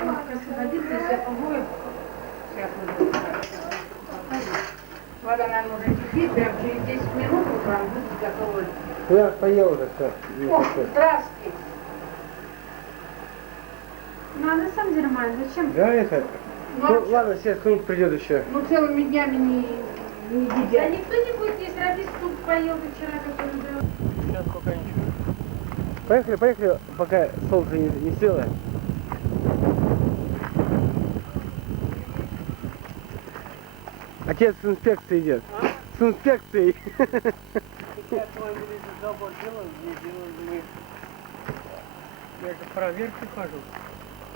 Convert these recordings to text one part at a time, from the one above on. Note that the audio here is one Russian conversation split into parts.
Он как освободится, и себя помоет. Сейчас вот вода, наверное, уже кипит, прям через 10 минут утром будет готово. Я поел уже все. О, здравствуйте. Ну, а на самом деле, Майя, зачем? Да, это? Ну, ладно, сейчас кто-нибудь придет еще. Ну, целыми днями не Да едят. никто не будет, если Рафис тут поел вчера, который был. Сейчас пока ничего. Поехали, поехали, пока солнце не село. Отец с инспекцией идет. А? С инспекцией. Сейчас мы забор делаем, не делаем мы. Я же проверки хожу.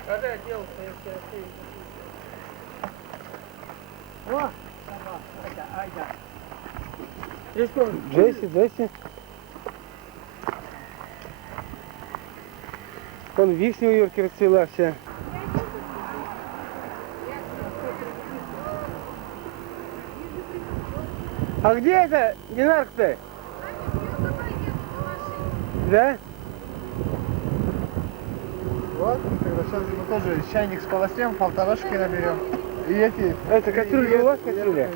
Когда я делал, я вчера О, собака, айда. Здесь кто? Джесси, Джесси. Вон вишня у Юрки расцвела вся. А где это Динарка-то? Да? Вот, сейчас мы тоже чайник с полострем, полторашки наберем. И эти... Это кастрюля у вас, кастрюля?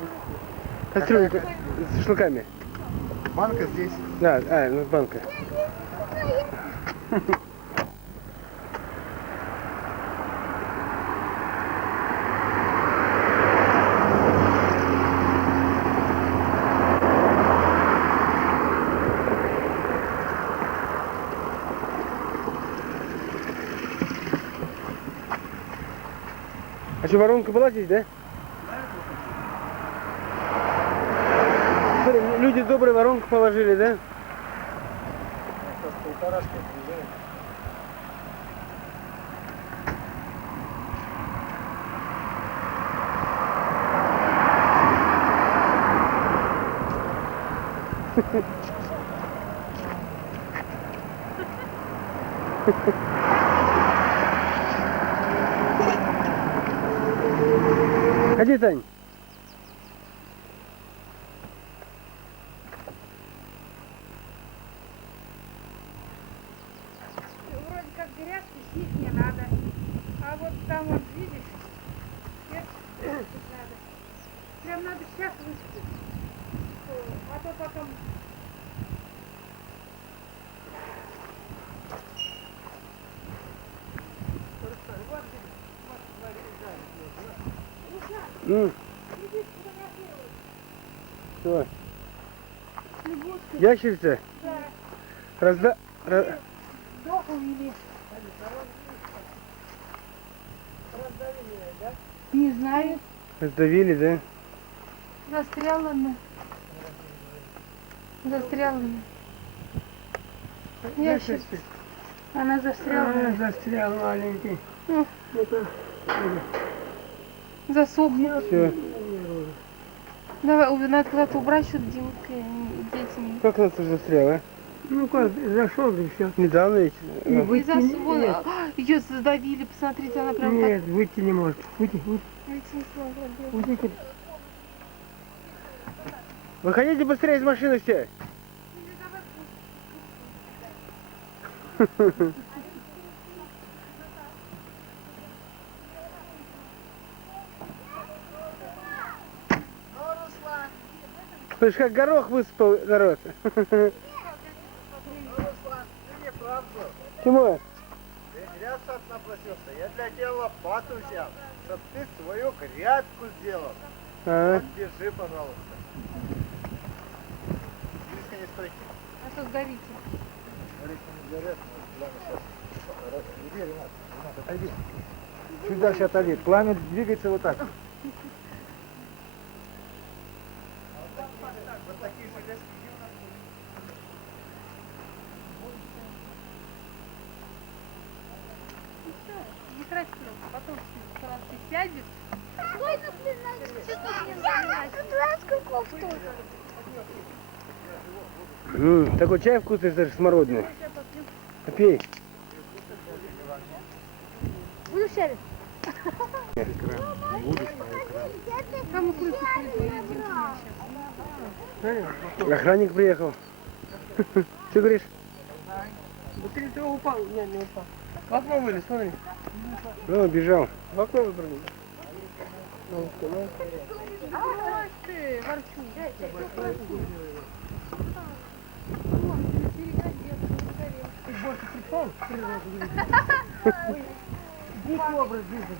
Кастрюля с шашлыками. Банка здесь. Да, ну банка. А что, воронка была здесь, да? Смотри, люди добрые воронку положили, да? Полторашки приезжает. Ходи, Тань. Вроде как грязь, их не надо. А вот там вот видишь, надо. Прям надо сейчас выспать. А то потом... Что? Ящерица? Да. Раз... Дохл или... Не знаю. Раздавили, да? Застряла. Ящерица. Она застряла. Застрял маленький. Засохла. Все. Давай, надо куда-то убрать, что Димка детям. Как она тут застряла, а? Ну как, зашел и все. Недавно ведь. И Ну. выйти нет. Ее задавили, посмотрите, она прям Нет, выйти не может. Выйти. так... Выйти не смогла. Выйти. Выходите быстрее из машины все. Слышь, как горох высыпал народ. Руслан, ты не прав был. Тимур, Ты зря сад напросился. Я для тебя лопату взял, чтоб ты свою грядку сделал. Вот, держи, пожалуйста. Близко не стойте. А что сгорите? Смотрите, не горят. Ладно, сейчас. Иди, Ренат, отойди. Чуть дальше отойди. Пламя двигается вот так. Вот такие железки где у нас были? Не трать срок, потом сразу ты сядешь. Ой, ну блин, что тут не занимать? Тут ласку кофту. такой чай вкусный, даже смородный. Пей. Буду сядет. Кому крысу придет? Охранник приехал. Что говоришь? Вот ты упал. Не упал. В окно вылез, смотри. Ну, бежал. В окно выпрыгнул. Ах ты, ворчун. Ты больше пришел в природу. Дикий образ жизни.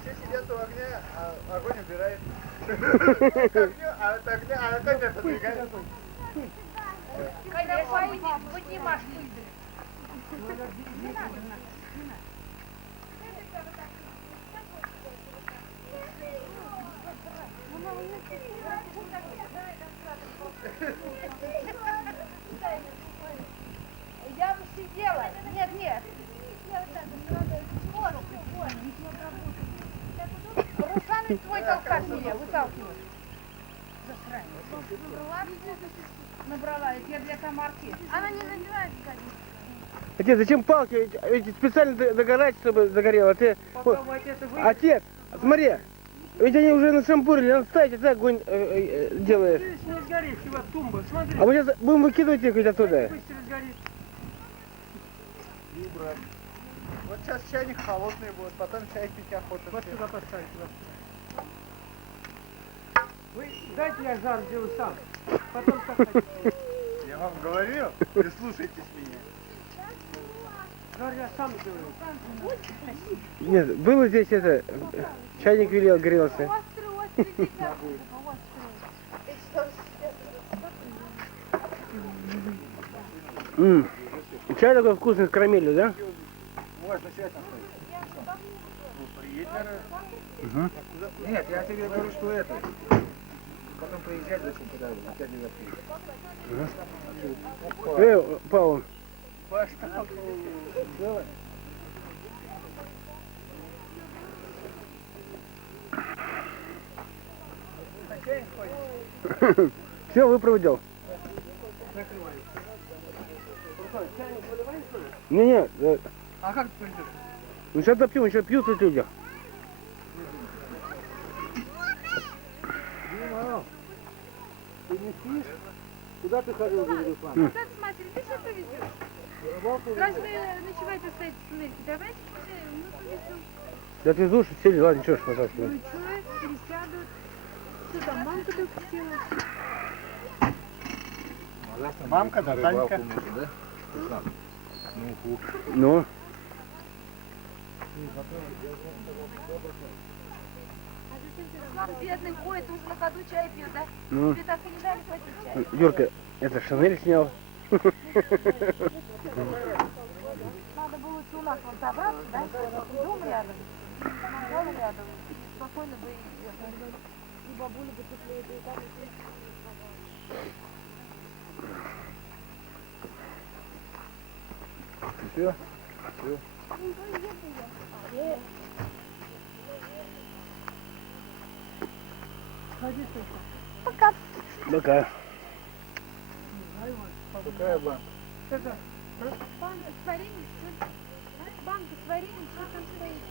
Все сидят у огня, а огонь убирает. К огню, а от огня, а огонь отодвигает. Конечно, поднимашь пыль. Я бы сидела. Нет, нет. Руслан твой толкать меня, выталкивай. Набрала, это я для Тамарки. Она не надевает, кстати. Отец, зачем палки? Ведь специально догорать, чтобы загорело. Ты... Попробуйте это вы. Отец, смотри. Ведь они уже нашампурили, надо ставить, а ты огонь делаешь. Здесь не сгорит, его тумба, смотри. А мы сейчас будем выкидывать их ведь оттуда. Быстро сгорит. И убрать. Вот сейчас чайник холодный будет, потом чай пить охота. Вот сюда поставь, сюда. Вы дайте я жар сделаю сам. Потом как хотите. Я вам говорю, прислушайтесь меня. Жар я сам сделаю. Нет, было здесь это, чайник велел, грелся. Чай такой вкусный с карамелью, да? Можно чай там ставить. Приедь, наверное. Нет, я тебе говорю, что это. Потом приезжать зачем туда, опять не Павел, все выпроводил. Не, А как ты придешь? ну сейчас допьем, еще пьют эти люди. Ты не спишь? Куда ты ходил, Руслан? Вот это с матерью, ты что повезешь? Разве ночевать оставить в сумерки? Давайте мы повезем. Да ты душ, сели, ладно, ничего ж, пожалуйста. Ну и что, пересядут. Что там, мамка только села? Мамка, да, Танька. Ну, Руслан бедный ходит, уж на ходу чай пьет, да? ну, Ты так и не дали попить чай. Юрка, это Шанель снял. Надо было у нас вот забраться, да? Дом рядом. Дом рядом. Спокойно бы и бабуля бы теплее, и так. Все? Пока. Какая банка? Это Банка с вареньем, что? Банка с вареньем, что там стоит?